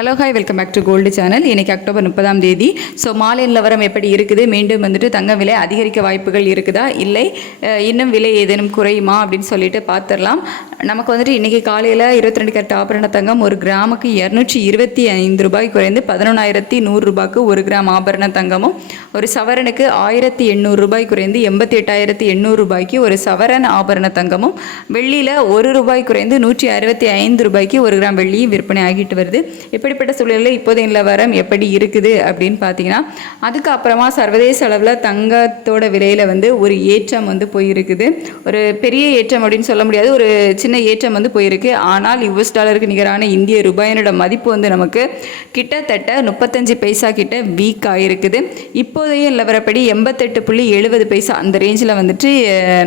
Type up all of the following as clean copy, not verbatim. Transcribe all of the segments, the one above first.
Hello hi welcome back to gold channel. இன்றைக்கி October 30ஆம் தேதி. ஸோ மாலை நிலவரம் எப்படி இருக்குது? மீண்டும் தங்க விலை அதிகரிக்க வாய்ப்புகள் இருக்குதா, இல்லை இன்னும் விலை ஏதேனும் குறையுமா அப்படின்னு சொல்லிட்டு பார்த்துடலாம். நமக்கு இன்றைக்கி காலையில் 22 கேரட் ஆபரண தங்கம் ஒரு கிராமுக்கு 225 ரூபாய் குறைந்து 11,100 ரூபாய்க்கு ஒரு கிராம் ஆபரண தங்கமும், ஒரு சவரனுக்கு 1,800 ரூபாய் குறைந்து 88,800 ரூபாய்க்கு ஒரு சவரன் ஆபரண தங்கமும், வெள்ளியில் 1 ரூபாய் குறைந்து 165 ரூபாய்க்கு ஒரு கிராம் வெள்ளியும் விற்பனை ஆகிட்டு வருது. இப்படிப்பட்ட சூழலில் இப்போதைய நிலவரம் எப்படி இருக்குது அப்படின்னு பார்த்தீங்கன்னா, அதுக்கப்புறமா சர்வதேச அளவில் தங்கத்தோட விலையில் ஒரு ஏற்றம் போயிருக்குது. ஒரு பெரிய ஏற்றம் அப்படின்னு சொல்ல முடியாது, ஒரு சின்ன ஏற்றம் போயிருக்கு. ஆனால் US டாலருக்கு நிகரான இந்திய ரூபாயினோட மதிப்பு நமக்கு கிட்டத்தட்ட 35 பைசா கிட்ட வீக் ஆகிருக்குது. இப்போதைய நிலவரப்படி 88.70 பைசா அந்த ரேஞ்சில்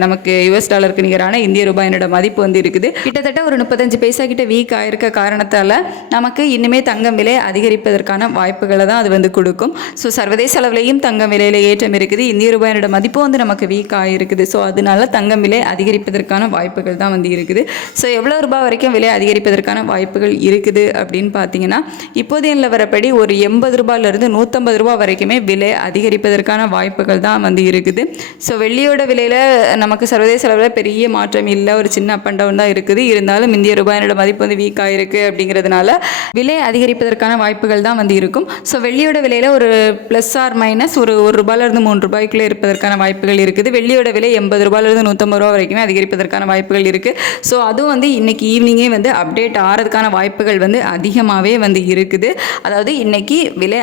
நமக்கு US டாலருக்கு நிகரான இந்திய ரூபாயினோட மதிப்பு இருக்குது. கிட்டத்தட்ட ஒரு 35 பைசா கிட்ட வீக் ஆகிருக்க காரணத்தால் நமக்கு இன்னுமே தங்கம் விலை அதிகரிப்பதற்கான வாய்ப்புகளை தான் அது கொடுக்கும். ஸோ சர்வதேச அளவிலையும் தங்கம் விலையில் ஏற்றம் இருக்குது, இந்திய ரூபாயினோட மதிப்பு நமக்கு வீக் ஆகிருக்குது. ஸோ அதனால தங்கம் விலை அதிகரிப்பதற்கான வாய்ப்புகள் தான் இருக்குது. ஸோ எவ்வளோ ரூபாய் வரைக்கும் விலை அதிகரிப்பதற்கான வாய்ப்புகள் இருக்குது அப்படின்னு பார்த்தீங்கன்னா, இப்போதைய நிலவரப்படி ஒரு 80 ரூபாயிலிருந்து 150 ரூபாய் வரைக்குமே விலை அதிகரிப்பதற்கான வாய்ப்புகள் தான் இருக்குது. ஸோ வெள்ளியோட விலையில் நமக்கு சர்வதேச அளவில் பெரிய மாற்றம் இல்லை, ஒரு சின்ன அப் அண்ட் டவுன் தான் இருக்குது. இருந்தாலும் இந்திய ரூபாயினோட மதிப்பு வீக் ஆகிருக்கு அப்படிங்கிறதுனால விலை அதிகரிப்பதற்கான வாய்ப்புகள் தான் இருக்கும். ஸோ வெள்ளியோட விலையில் ஒரு ப்ளஸ் ஆர் மைனஸ் ஒரு ரூபாயிலிருந்து 3 ரூபாய்க்குள்ளே இருப்பதற்கான வாய்ப்புகள் இருக்குது. வெள்ளியோட விலை 80 ரூபாயிலிருந்து 150 ரூபா வரைக்குமே அதிகரிப்பதற்கான வாய்ப்புகள் இருக்குது. ஸோ அதுவும் இன்னைக்கு ஈவினிங்கே அப்டேட் ஆகிறதுக்கான வாய்ப்புகள் அதிகமாகவே இருக்குது. அதாவது இன்னைக்கு விலை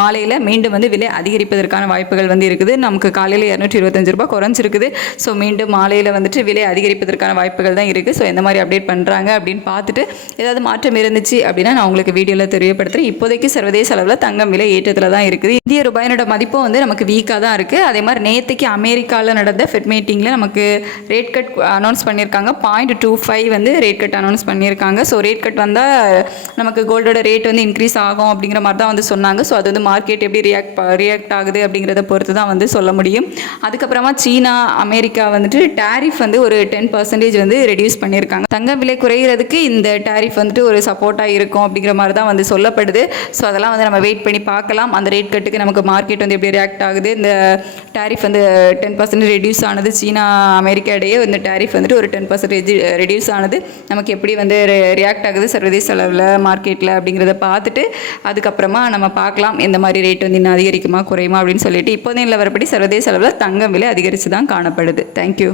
மாலையில் மீண்டும் விலை அதிகரிப்பதற்கான வாய்ப்புகள் இருக்குது. நமக்கு காலையில் 225 ரூபாய் குறைஞ்சிருக்குது. ஸோ மீண்டும் மாலையில் விலை அதிகரிப்பதற்கான வாய்ப்புகள் தான் இருக்குது. ஸோ எந்த மாதிரி அப்டேட் பண்ணுறாங்க அப்படின்னு பார்த்துட்டு ஏதாவது மாற்றம் இருந்துச்சு அப்படின்னா நான் உங்களுக்கு வீடியோவில் தெரியப்படுத்துகிறேன். இப்போதைக்கு சர்வதேச அளவில் தங்கம் விலை ஏற்றத்தில் தான் இருக்குது. இந்திய ரூபாயினோட மதிப்பும் நமக்கு வீக்காக தான் இருக்குது. அதே மாதிரி நேற்றுக்கு அமெரிக்காவில் நடந்த ஃபெட் மீட்டிங்கில் நமக்கு ரேட் கட் அனௌன்ஸ் பண்ணியிருக்காங்க. 0.25 ரேட் கட் அனௌன்ஸ் பண்ணியிருக்காங்க. ஸோ ரேட் கட் வந்தால் நமக்கு கோல்டோட ரேட் இன்க்ரீஸ் ஆகும் அப்படிங்கிற மாதிரி தான் சொன்னாங்க. ஸோ அது மார்க்கெட் எப்படி ரியாக்ட் ஆகுது அப்படிங்கிறத பொறுத்து தான் சொல்ல முடியும். அதுக்கப்புறமா சீனா அமெரிக்கா டேரிஃப் ஒரு 10% ரெடியூஸ் பண்ணியிருக்காங்க. தங்க விலை குறைகிறதுக்கு இந்த டேரிஃப் ஒரு சப்போர்ட்டாக இருக்கும் அப்படிங்கிற மாதிரி தான் சொல்லப்படுது. ஸோ அதெல்லாம் நம்ம வெயிட் பண்ணி பார்க்கலாம். அந்த ரேட் கட்டுக்கு நமக்கு மார்க்கெட் எப்படி ரியாக்ட் ஆகுது, இந்த டேரிஃப் 10% ரெடியூஸ் ஆனது சீனா அமெரிக்கா இடையே இந்த டேரிஃப் ஒரு 10% ரெடியூஸ் ஆனது நமக்கு எப்படி ரியாக்ட் ஆகுது சர்வதேச அளவில் மார்க்கெட்டில் அப்படிங்கிறத பார்த்துட்டு அதுக்கப்புறமா நம்ம பார்க்கலாம் எந்த மாதிரி ரேட் இன்னும் அதிகரிக்குமா குறையுமா அப்படின்னு சொல்லிட்டு. இப்போதைய நிலவரப்படி சர்வதேச அளவில் தங்கம் விலை அதிகரித்து தான் காணப்படுது. தேங்க்யூ.